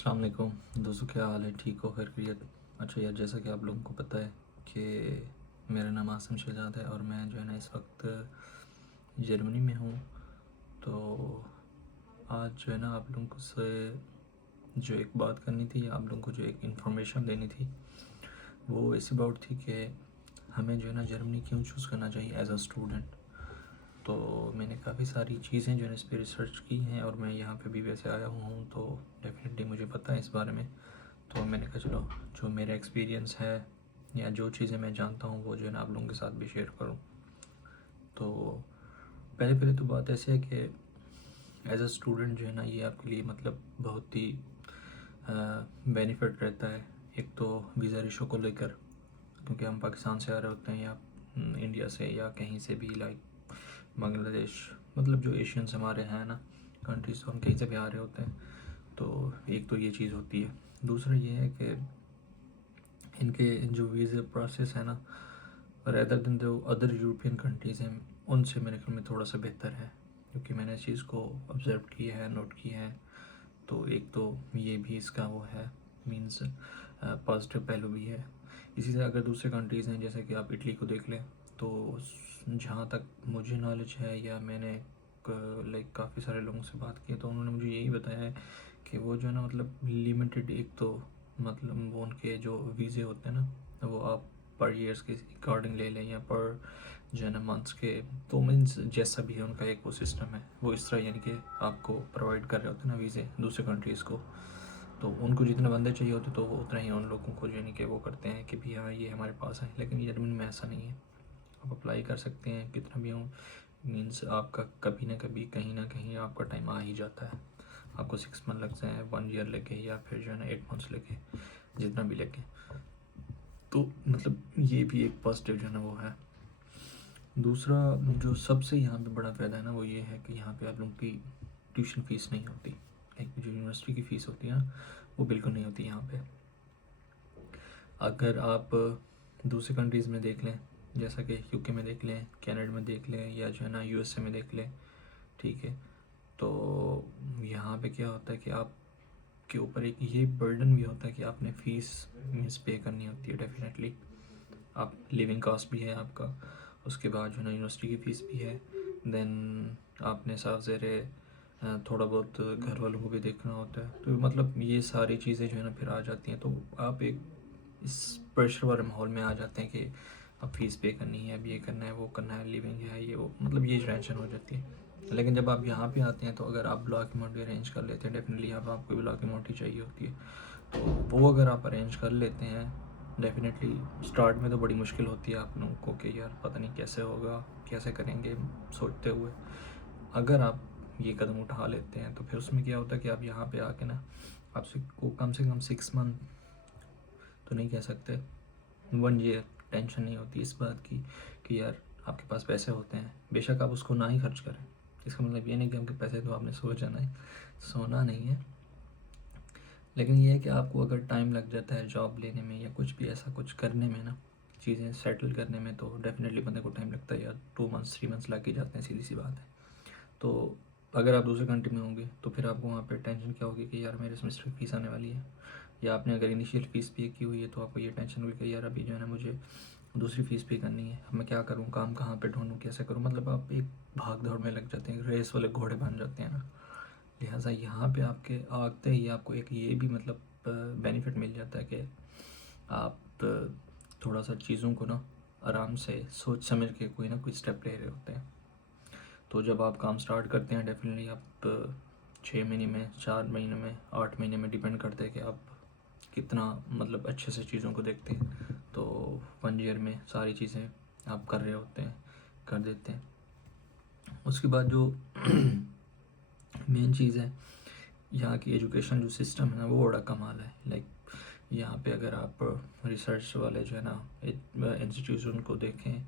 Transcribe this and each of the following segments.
अस्सलाम वालेकुम दोस्तों, क्या हाल है? ठीक हो? खैरियत? अच्छा यार, जैसा कि आप लोगों को पता है कि मेरा नाम आसिम शहजाद है और मैं जो है ना इस वक्त जर्मनी में हूँ। तो आज जो है ना आप लोगों से जो एक बात करनी थी, आप लोगों को जो एक इन्फॉर्मेशन देनी थी, वो इस अबाउट थी कि हमें जो है ना जर्मनी क्यों चूज़ करना चाहिए एज अ स्टूडेंट। तो मैंने काफ़ी सारी चीज़ें जो है इस पर रिसर्च की हैं और मैं यहाँ पे भी वैसे आया हूँ, तो डेफिनेटली मुझे पता है इस बारे में। तो मैंने कहा चलो जो मेरा एक्सपीरियंस है या जो चीज़ें मैं जानता हूँ वो जो है ना आप लोगों के साथ भी शेयर करूँ। तो पहले पहले तो बात ऐसे है कि एज अ स्टूडेंट जो है ना ये आपके लिए मतलब बहुत ही बेनिफिट रहता है। एक तो वीज़ा इशू को लेकर, क्योंकि हम पाकिस्तान से आ रहे होते हैं या इंडिया से या कहीं से भी, लाइक बांग्लादेश, मतलब जो एशियंस हमारे हैं ना कंट्रीज, तो हम कहीं से भी आ रहे होते हैं। तो एक तो ये चीज़ होती है। दूसरा ये है कि इनके जो वीज़ा प्रोसेस है ना, रेदर देन जो अदर यूरोपियन कंट्रीज़ हैं उनसे मेरे ख्याल में थोड़ा सा बेहतर है, क्योंकि मैंने इस चीज़ को ऑब्ज़र्व किया है, नोट किया है। तो एक तो ये भी इसका वो है, मीन्स पॉजिटिव पहलू भी है। इसी तरह अगर दूसरे कंट्रीज़ हैं, जैसे कि आप इटली को देख लें, तो जहाँ तक मुझे नॉलेज है या मैंने लाइक काफ़ी सारे लोगों से बात की, तो उन्होंने मुझे यही बताया है कि वो जो है ना मतलब लिमिटेड, एक तो मतलब वो उनके जो वीज़े होते हैं ना वो आप पर ईयर्स के अकॉर्डिंग ले लें या पर जो है ना मंथ्स के, तो मीन्स जैसा भी है उनका एक वो सिस्टम है, वो इस तरह यानी कि आपको प्रोवाइड कर रहे होते हैं ना वीज़े दूसरे कंट्रीज़ को। तो उनको जितने बंदे चाहिए होते तो वो उतना ही उन लोगों को यानी कि वो करते हैं कि भी हाँ ये हमारे पास है। लेकिन जर्मनी में ऐसा नहीं है, आप अप्लाई कर सकते हैं कितना भी हो, मीन्स आपका कभी ना कभी कहीं ना कहीं आपका टाइम आ ही जाता है। आपको 6 मंथ लग जाए, 1 ईयर लगे, या फिर जो है ना 8 मंथ्स लगे, जितना भी लगे। तो मतलब ये भी एक पॉजिटिव जो है ना वो है। दूसरा जो सबसे यहाँ पे बड़ा फ़ायदा है ना वो ये है कि यहाँ पे आप लोगों की ट्यूशन फ़ीस नहीं होती। लाइक जो यूनिवर्सिटी की फ़ीस होती है ना वो बिल्कुल नहीं होती यहाँ पे। अगर आप दूसरी कंट्रीज़ में देख लें, जैसा कि यूके में देख लें, कनाडा में देख लें, या जो है ना यूएसए में देख लें, ठीक है, तो यहाँ पे क्या होता है कि आपके ऊपर एक ये बर्डन भी होता है कि आपने फ़ीस मीन्स पे करनी होती है डेफिनेटली। आप लिविंग कॉस्ट भी है आपका, उसके बाद जो है ना यूनिवर्सिटी की फ़ीस भी है, देन आपने साथ ज़ेरे थोड़ा बहुत घर वालों को भी देखना होता है। तो मतलब ये सारी चीज़ें जो है ना फिर आ जाती हैं, तो आप एक इस प्रेशर वाले माहौल में आ जाते हैं कि अब फ़ीस पे करनी है, अब ये करना है, वो करना है, लिविंग है, ये वो, मतलब ये टेंशन हो जाती है। लेकिन जब आप यहाँ पे आते हैं तो अगर आप ब्लॉक अमाउंट भी अरेंज कर लेते हैं, डेफिनेटली अब आपको ब्लॉक अमाउंट ही चाहिए होती है, तो वो अगर आप अरेंज कर लेते हैं डेफिनेटली। स्टार्ट में तो बड़ी मुश्किल होती है आप लोगों को कि यार पता नहीं कैसे होगा, कैसे करेंगे सोचते हुए। अगर आप ये कदम उठा लेते हैं तो फिर उसमें क्या होता है कि आप यहाँ पे आके ना आपसे को कम से कम 6 मंथ तो नहीं कह सकते, 1 ईयर टेंशन नहीं होती इस बात की कि यार आपके पास पैसे होते हैं, बेशक आप उसको ना ही खर्च करें। इसका मतलब ये नहीं कि आपके पैसे तो आपने सो जाना है, सोना नहीं है। लेकिन ये है कि आपको अगर टाइम लग जाता है जॉब लेने में या कुछ भी ऐसा कुछ करने में ना, चीज़ें सेटल करने में, तो डेफिनेटली बंदे को टाइम लगता है, या 2 मंथ्स 3 मंथ्स लग ही जाते हैं, सीधी सी बात है। तो अगर आप दूसरे कंट्री में होंगे तो फिर आपको वहाँ पे टेंशन क्या होगी कि यार मेरे सेमेस्टर की फ़ीस आने वाली है, या आपने अगर इनिशियल फ़ीस पे की हुई है तो आपको ये टेंशन हुई कि यार अभी जो है ना मुझे दूसरी फ़ीस पे करनी है, अब मैं क्या करूँ, काम कहाँ पे ढूंढूँ, कैसे करूँ, मतलब आप एक भाग दौड़ में लग जाते हैं, रेस वाले घोड़े बन जाते हैं ना। लिहाजा यहाँ पे आपके आते ही आपको एक ये भी मतलब बेनिफिट मिल जाता है कि आप थोड़ा सा चीज़ों को ना आराम से सोच समझ के कोई ना कोई स्टेप ले रहे होते हैं। तो जब आप काम स्टार्ट करते हैं डेफिनेटली आप 6 महीने में, 4 महीने में, 8 महीने में, डिपेंड करते हैं कि आप कितना मतलब अच्छे से चीज़ों को देखते हैं। तो 1 ईयर में सारी चीज़ें आप कर रहे होते हैं, कर देते हैं। उसके बाद जो मेन चीज़ है, यहाँ की एजुकेशन जो सिस्टम है ना वो बड़ा कमाल है। लाइक यहाँ पे अगर आप रिसर्च वाले जो है ना इंस्टीट्यूशन को देखें,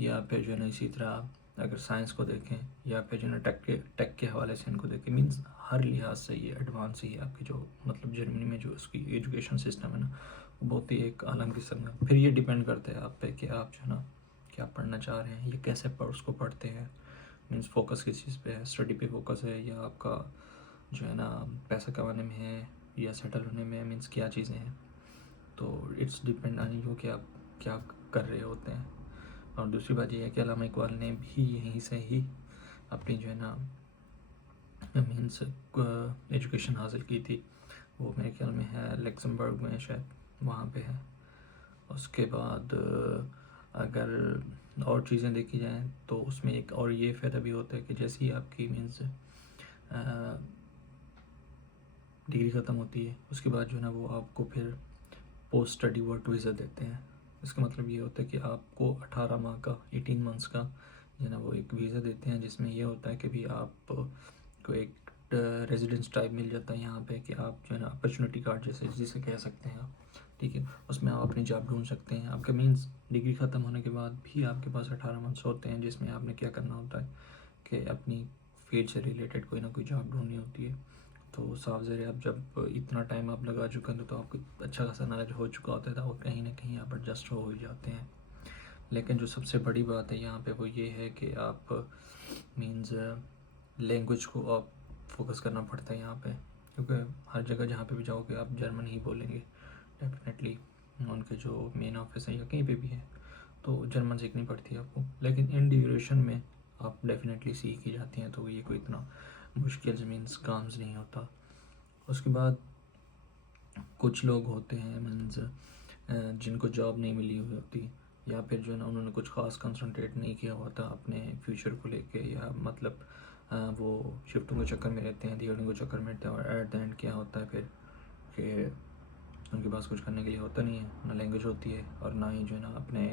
या फिर जो है ना इसी तरह अगर साइंस को देखें, या फिर जो है ना टेक के हवाले से इनको देखें, मीन्स हर लिहाज से ये एडवांस ही है आपकी जो मतलब जर्मनी में जो उसकी एजुकेशन सिस्टम है ना वो बहुत ही एक अलग किस्म का। फिर ये डिपेंड करता है आप पे कि आप जो है ना क्या पढ़ना चाह रहे हैं, ये कैसे उसको पढ़ते हैं, मीन्स फोकस किस चीज़ पे है, स्टडी पे फोकस है, या आपका जो है ना पैसा कमाने में है, या सेटल होने में मीन्स क्या चीज़ें हैं। तो इट्स डिपेंड ऑन यू कि आप क्या कर रहे होते हैं। और दूसरी बात ये है कि अल्लामा इकबाल ने भी यहीं से ही अपनी जो है ना मीन्स एजुकेशन हासिल की थी। वो मेरे ख्याल में है लग्जमबर्ग में, शायद वहाँ पे है। उसके बाद अगर और चीज़ें देखी जाएँ तो उसमें एक और ये फ़ायदा भी होता है कि जैसे ही आपकी मीन्स डिग्री ख़त्म होती है उसके बाद जो है ना वो आपको फिर पोस्ट स्टडी वर्क वीज़ा देते हैं। इसका मतलब ये होता है कि आपको 18 माह का 18 मंथ्स का जो है ना वो एक वीज़ा देते हैं, जिसमें ये होता है कि भी आपको एक रेजिडेंस टाइप मिल जाता है यहाँ पे कि आप जो है ना अपॉर्चुनिटी कार्ड जैसे जिसे कह सकते हैं आप, ठीक है। उसमें आप अपनी जॉब ढूंढ सकते हैं। आपका मीन्स डिग्री ख़त्म होने के बाद भी आपके पास 18 मंथ्स होते हैं जिसमें आपने क्या करना होता है कि अपनी फील्ड से रिलेटेड कोई ना कोई जॉब ढूंढनी होती है। तो साफ ज़रिए आप जब इतना टाइम आप लगा चुके हैं तो आपको अच्छा खासा नॉलेज हो चुका होता है, और कहीं ना कहीं आप एडजस्ट हो ही जाते हैं। लेकिन जो सबसे बड़ी बात है यहाँ पे वो ये है कि आप मीन्स लैंग्वेज को आप फोकस करना पड़ता है यहाँ पे, क्योंकि हर जगह जहाँ पे भी जाओगे आप जर्मन ही बोलेंगे डेफिनेटली। उनके जो मेन ऑफिस है या कहीं पे भी है तो जर्मन सीखनी पड़ती है आपको, लेकिन इन ड्यूरेशन में आप डेफिनेटली सीख ही जाती हैं, तो ये कोई इतना मुश्किल मीन्स काम्स नहीं होता। उसके बाद कुछ लोग होते हैं मीन्स जिनको जॉब नहीं मिली हुई होती, या फिर जो है ना उन्होंने कुछ ख़ास कंसंट्रेट नहीं किया होता अपने फ्यूचर को लेके, या मतलब वो शिफ्टों के चक्कर में रहते हैं, थियरिंग के चक्कर में रहते हैं, और एट द एंड क्या होता है फिर कि उनके पास कुछ करने के लिए होता नहीं है, ना लैंग्वेज होती है और ना ही जो है ना अपने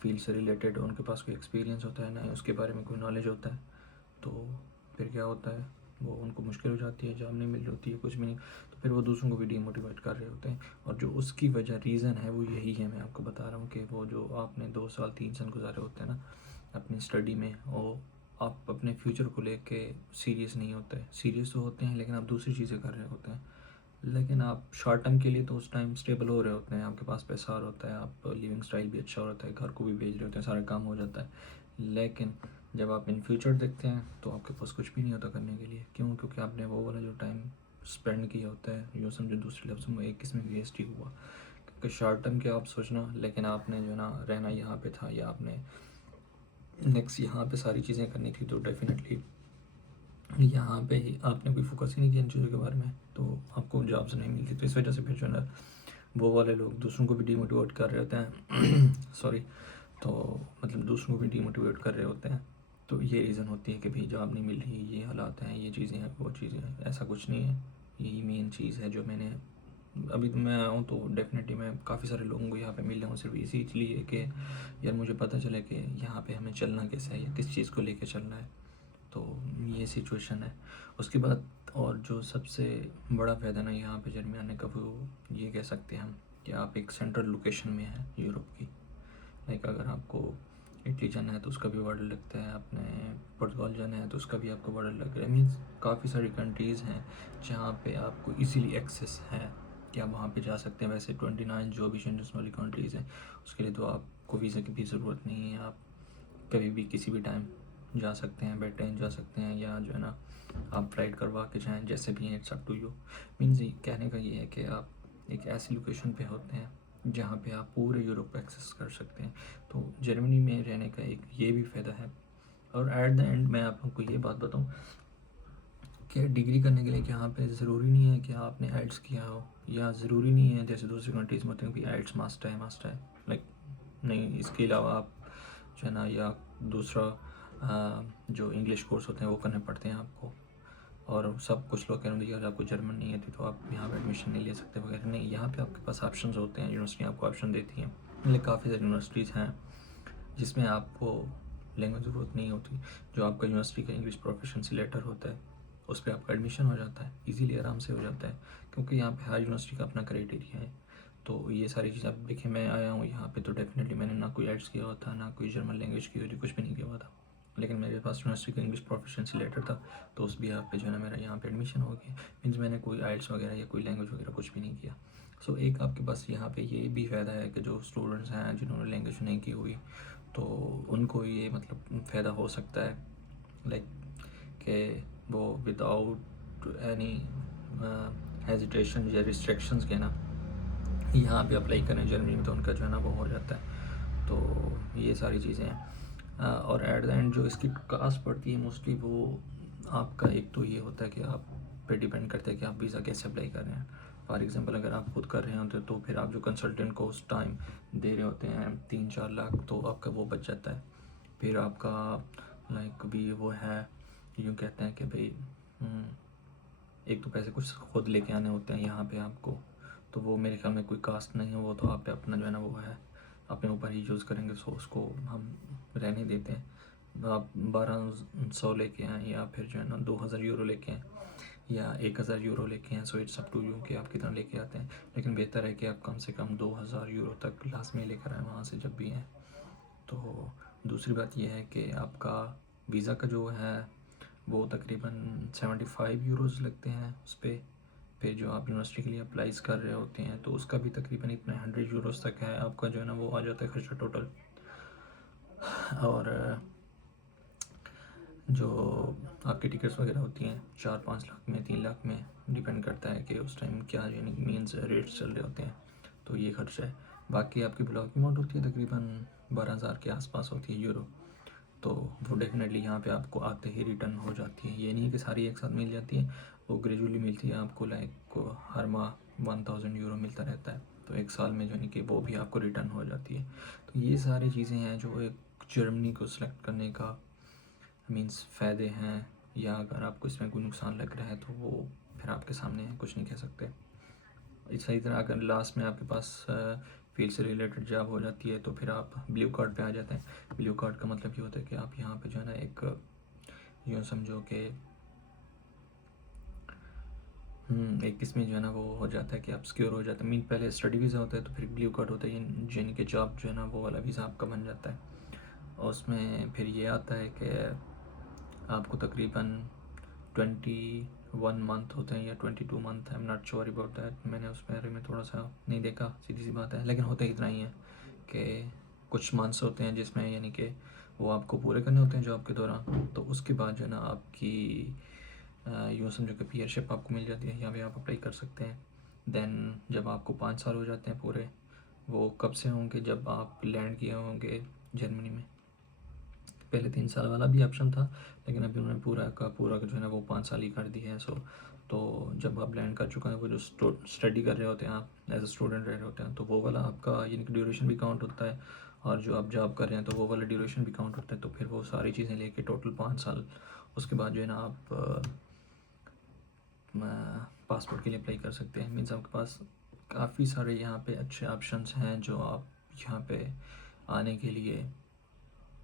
फील्ड से रिलेटेड उनके पास कोई एक्सपीरियंस होता है, ना ही उसके बारे में कोई नॉलेज होता है। तो फिर क्या होता है, वो उनको मुश्किल हो जाती है, जॉब नहीं मिल रही होती है, कुछ भी नहीं, तो फिर वो दूसरों को भी डीमोटिवेट कर रहे होते हैं। और जो उसकी वजह रीज़न है वो यही है, मैं आपको बता रहा हूँ कि वो जो आपने 2 साल 3 साल गुजारे होते हैं ना अपनी स्टडी में, और आप अपने फ्यूचर को लेके सीरियस नहीं होते। सीरियस तो होते हैं लेकिन आप दूसरी चीज़ें कर रहे होते हैं। लेकिन आप शॉर्ट टर्म के लिए तो उस टाइम स्टेबल हो रहे होते हैं, आपके पास पैसा आ रहा होता है, आप लिविंग स्टाइल भी अच्छा होता है, घर को भी भेज रहे होते हैं, सारा काम हो जाता है। लेकिन जब आप इन फ्यूचर देखते हैं तो आपके पास कुछ भी नहीं होता करने के लिए। क्यों? क्योंकि आपने वो वाला जो टाइम स्पेंड किया होता है, यूँ समझो दूसरे लफ्ज़ में एक किस्म वेस्ट ही हुआ। क्योंकि शॉर्ट टर्म के आप सोचना, लेकिन आपने जो ना रहना यहाँ पे था, या आपने नेक्स्ट यहाँ पे सारी चीज़ें करनी थी, तो डेफिनेटली यहाँ पे ही आपने कोई फोकस ही नहीं किया इन चीज़ों के बारे में, तो आपको जॉब्स नहीं मिलती। तो इस वजह से फिर जो है ना वो वाले लोग दूसरों को भी डीमोटिवेट कर रहे होते हैं सॉरी, तो मतलब दूसरों को भी डीमोटिवेट कर रहे होते हैं। तो ये रीज़न होती है कि भाई जॉब नहीं मिल रही, ये हालात हैं, ये चीज़ें हैं, वो चीज़ें हैं। ऐसा कुछ नहीं है, यही मेन चीज़ है जो मैंने अभी तो मैं आया हूँ तो डेफिनेटली मैं काफ़ी सारे लोगों को यहाँ पे मिल रहा हूँ सिर्फ इसलिए कि यार मुझे पता चले कि यहाँ पे हमें चलना कैसे है या किस चीज़ को लेके चलना है। तो ये सिचुएशन है। उसके बाद और जो सबसे बड़ा फ़ायदा ना यहाँ पे जर्मनी आने का, वो ये कह सकते हैं हम कि आप एक सेंट्रल लोकेशन में हैं यूरोप की। लाइक अगर आपको इटली जाना है तो उसका भी बॉर्डर लगता है, आपने पुर्तगाल जाना है तो उसका भी आपको बॉर्डर लग रहा है। मीन्स काफ़ी सारी कंट्रीज़ हैं जहाँ पे आपको इजीली एक्सेस है कि आप वहाँ पे जा सकते हैं। वैसे 29 जो भी शेंजन वाली कंट्रीज़ हैं उसके लिए तो आपको वीज़ा की भी ज़रूरत नहीं है, आप कभी भी किसी भी टाइम जा सकते हैं, बाय ट्रेन जा सकते हैं, या जो है ना आप फ्लाइट करवा के जाएँ, जैसे भी हैं, it's up to you. Means कहने का ये है कि आप एक ऐसी लोकेशन पे होते हैं जहाँ पे आप पूरे यूरोप को एक्सेस कर सकते हैं। तो जर्मनी में रहने का एक ये भी फ़ायदा है। और एट द एंड मैं आप लोगों को ये बात बताऊँ कि डिग्री करने के लिए यहाँ पे ज़रूरी नहीं है कि आपने आइल्स किया हो, या ज़रूरी नहीं है जैसे दूसरी कंट्रीज़ में होते हैं कि आइल्स मस्ट है। लाइक नहीं, इसके अलावा आप जो है ना या दूसरा जो इंग्लिश कोर्स होते हैं वो करने पड़ते हैं आपको। और सब कुछ लोग कह रहे हैं अगर आपको जर्मन नहीं आती तो आप यहाँ पर एडमिशन नहीं ले सकते वगैरह। नहीं, यहाँ पे आपके पास ऑप्शन होते हैं, यूनिवर्सिटी आपको ऑप्शन देती हैं। मतलब काफ़ी सारी यूनिवर्सिटीज़ हैं जिसमें आपको लैंग्वेज ज़रूरत नहीं होती। जो आपका यूनिवर्सिटी का इंग्लिश प्रोफिशिएंसी लेटर होता है उस पर आपका एडमिशन हो जाता है, इजीली आराम से हो जाता है, क्योंकि यहाँ पे हर यूनिवर्सिटी का अपना क्राइटेरिया है। तो ये सारी चीज़ आप देखिए, मैं आया हूँ यहाँ पे तो डेफिनेटली मैंने ना कोई एड्स किया हुआ था, ना कोई जर्मन लैंग्वेज की होती, कुछ भी नहीं किया हुआ था। लेकिन मेरे पास यूनिवर्सिटी का इंग्लिश प्रोफिशिएंसी लेटर था, तो उस बिहाफ पे जो है ना मेरा यहाँ पे एडमिशन हो गया। मीन्स मैंने कोई आइल्स वगैरह या कोई लैंग्वेज वगैरह कुछ भी नहीं किया। सो एक आपके पास यहाँ पे ये भी फ़ायदा है कि जो स्टूडेंट्स हैं जिन्होंने लैंग्वेज नहीं की हुई तो उनको ये मतलब फ़ायदा हो सकता है, लाइक कि वो विदाउट एनी हेजिटेशन या रिस्ट्रिक्शंस के ना यहाँ पे अप्लाई करें जर्मनी में, तो उनका जो है ना वो हो जाता है। तो ये सारी चीज़ें हैं। और एट द एंड जो इसकी कास्ट पड़ती है मोस्टली, वो आपका एक तो ये होता है कि आप पे डिपेंड करता है कि आप वीज़ा कैसे अप्लाई कर रहे हैं। फॉर एग्जांपल अगर आप खुद कर रहे होते तो फिर आप जो कंसल्टेंट को उस टाइम दे रहे होते हैं 3-4 लाख, तो आपका वो बच जाता है। फिर आपका लाइक भी वो है, यूँ कहते हैं कि भाई एक तो पैसे कुछ खुद लेके आने होते हैं यहाँ पे आपको, तो वो मेरे ख्याल में कोई कास्ट नहीं है, वो तो आप पे अपना जो है ना वो है, अपने ऊपर ही यूज़ करेंगे, सो उसको हम रहने देते हैं। आप 1200 लेके आएँ या फिर जो है ना 2000 यूरो लेके आएँ या 1000 यूरो लेके आएँ, so it's up to you कि आप कितना लेके आते हैं। लेकिन बेहतर है कि आप कम से कम 2000 यूरो तक लास्ट में लेकर आएँ वहाँ से जब भी हैं। तो दूसरी बात यह है कि आपका वीज़ा का जो है वो तकरीबन 75 यूरोज़ लगते हैं उस पर। फिर जो आप यूनिवर्सिटी के लिए अप्लाईज कर रहे होते हैं तो उसका भी तकरीबन इतना 100 यूरोज़ तक है आपका जो है ना वो आ जाता है खर्चा टोटल। और जो आपकी टिकट्स वगैरह होती हैं 4-5 लाख में, 3 लाख में, डिपेंड करता है कि उस टाइम क्या यानी मीन्स रेट्स चल रहे होते हैं, तो ये खर्चा है। बाकी आपकी ब्लॉक अमाउंट होती है तकरीबन 12,000 के आसपास होती है यूरो, तो वो डेफिनेटली यहाँ पे आपको आते ही रिटर्न हो जाती है। ये नहीं कि सारी एक साथ मिल जाती है, वो ग्रेजुअली मिलती है आपको, लाइक हर माह 1000 यूरो मिलता रहता है, तो एक साल में जो है कि वो भी आपको रिटर्न हो जाती है। तो ये सारी चीज़ें हैं जो एक जर्मनी को सिलेक्ट करने का मीन्स फ़ायदे हैं, या अगर आपको इसमें कोई नुकसान लग रहा है तो वो फिर आपके सामने है, कुछ नहीं कह सकते। इसी तरह अगर लास्ट में आपके पास फील्ड से रिलेटेड जॉब हो जाती है तो फिर आप ब्लू कार्ड पे आ जाते हैं। ब्लू कार्ड का मतलब ये होता है कि आप यहाँ पे जो है ना एक यूँ समझो कि एक इसमें जो है ना वो हो जाता है कि आप सिक्योर हो जाते हैं। मीन पहले स्टडी वीज़ा होता है तो फिर ब्लू कार्ड होता है, यानी कि जॉब जो है ना वो वाला वीज़ा आपका बन जाता है। और उसमें फिर ये आता है कि आपको तकरीबन 21 मंथ होते हैं या 22 month, I am not sure about that, मैंने उस बारे में थोड़ा सा नहीं देखा, सीधी सी बात है। लेकिन होता इतना ही है कि कुछ मंथ्स होते हैं जिसमें यानी कि वो आपको पूरे करने होते हैं जॉब के दौरान, तो उसके बाद जो है ना आपकी यूँ समझो कि पीयरशिप आपको मिल जाती है, यहाँ पे आप अप्लाई कर सकते हैं। देन जब आपको 5 साल हो जाते हैं पूरे, वो कब से होंगे, जब आप लैंड किए होंगे जर्मनी में। पहले 3 साल वाला भी ऑप्शन था, लेकिन अभी उन्होंने पूरा का पूरा जो है ना वो 5 साल ही कर दिया है। सो तो जब आप लैंड कर चुका है, वो जो स्टडी कर रहे होते हैं आप एज अ स्टूडेंट रह रहे होते हैं, तो वो वाला आपका यानी कि ड्यूरेशन भी काउंट होता है, और जो आप जॉब कर रहे हैं तो वो वाला ड्यूरेशन भी काउंट होता है। तो फिर वो सारी चीज़ें लेके टोटल 5 साल, उसके बाद जो है ना आप पासपोर्ट के लिए अप्लाई कर सकते हैं। मीन्स आपके पास काफ़ी सारे यहाँ पे अच्छे ऑप्शंस हैं जो आप यहाँ पे आने के लिए,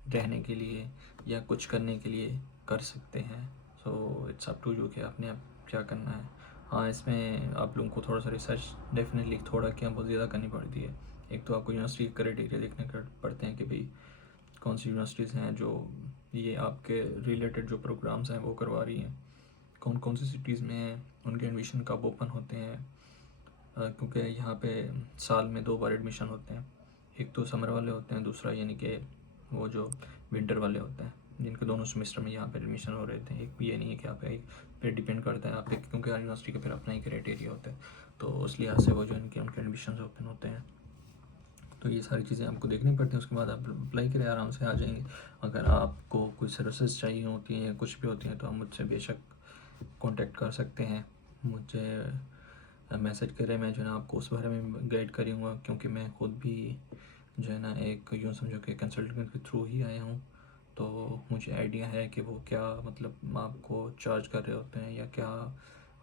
रहने के लिए या कुछ करने के लिए कर सकते हैं। So it's up to you कि आपने अब क्या करना है। हाँ, इसमें आप लोगों को थोड़ा सा रिसर्च डेफिनेटली थोड़ा क्या बहुत ज़्यादा करनी पड़ती है। एक तो आपको यूनिवर्सिटी के क्राइटेरिया देखने पड़ते हैं कि भाई कौन सी यूनिवर्सिटीज़ हैं जो ये आपके रिलेटेड जो प्रोग्राम्स हैं वो करवा रही हैं, कौन कौन सी सिटीज़ में हैं, उनके एडमिशन कब ओपन होते हैं। क्योंकि यहाँ पे साल में 2 बार एडमिशन होते हैं, एक तो समर वाले होते हैं, दूसरा यानी कि वो जो विंटर वाले होते हैं, जिनके दोनों सेमेस्टर में यहाँ पे एडमिशन हो रहे थे। एक भी ये नहीं है कि आप एक पे डिपेंड करता है आप पे, क्योंकि हर यूनिवर्सिटी का फिर अपना ही क्राइटेरिया होता है, तो उस लिहाज से वो जो उनके एडमिशन ओपन होते हैं। तो ये सारी चीज़ें आपको देखनी पड़ती हैं, उसके बाद आप अप्लाई करें, आराम से आ जाएंगे। अगर आपको कोई सर्विसेज चाहिए होती हैं या कुछ भी होती हैं तो आप मुझसे बेशक कांटेक्ट कर सकते हैं, मुझे मैसेज करें, मैं जो है ना आपको उस बारे में गाइड करूँगा, क्योंकि मैं ख़ुद भी जो है ना एक यूँ समझो कि कंसल्टेंट के थ्रू ही आया हूँ, तो मुझे आइडिया है कि वो क्या मतलब आपको चार्ज कर रहे होते हैं या क्या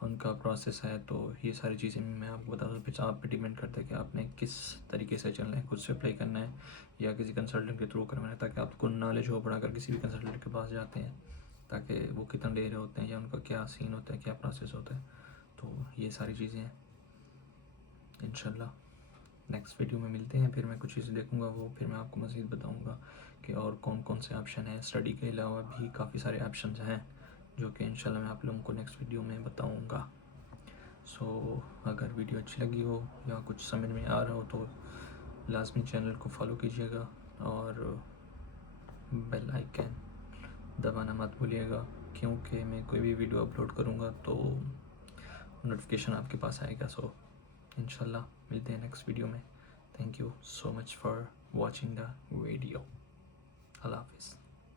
उनका प्रोसेस है। तो ये सारी चीज़ें मैं आपको बता दूँ, फिर आप पे डिपेंड करता है कि आपने किस तरीके से चलना है, खुद से अप्लाई करना है या किसी कंसल्टेंट के थ्रू करवाना है, ताकि आपको नॉलेज हो पड़ा अगर किसी भी कंसल्टेंट के पास जाते हैं, ताकि वो कितना ले रहे होते हैं या उनका क्या सीन होता है, क्या प्रोसेस होता है। तो ये सारी चीज़ें हैं। इंशाल्लाह नेक्स्ट वीडियो में मिलते हैं, फिर मैं कुछ चीज़ें देखूंगा, वो फिर मैं आपको मज़ीद बताऊंगा कि और कौन कौन से ऑप्शन हैं। स्टडी के अलावा भी काफ़ी सारे ऑप्शन हैं जो कि इंशाल्लाह मैं आप लोगों को नेक्स्ट वीडियो में बताऊंगा। सो अगर वीडियो अच्छी लगी हो या कुछ समझ में आ रहा हो तो लाजमी चैनल को फॉलो कीजिएगा और बेल आइकन दबाना मत भूलिएगा, क्योंकि मैं कोई भी वीडियो अपलोड करूँगा तो नोटिफिकेशन आपके पास आएगा। सो इंशाल्लाह मिलते हैं नेक्स्ट वीडियो में। Thank you so much for watching the video. अल्लाह हाफिज़।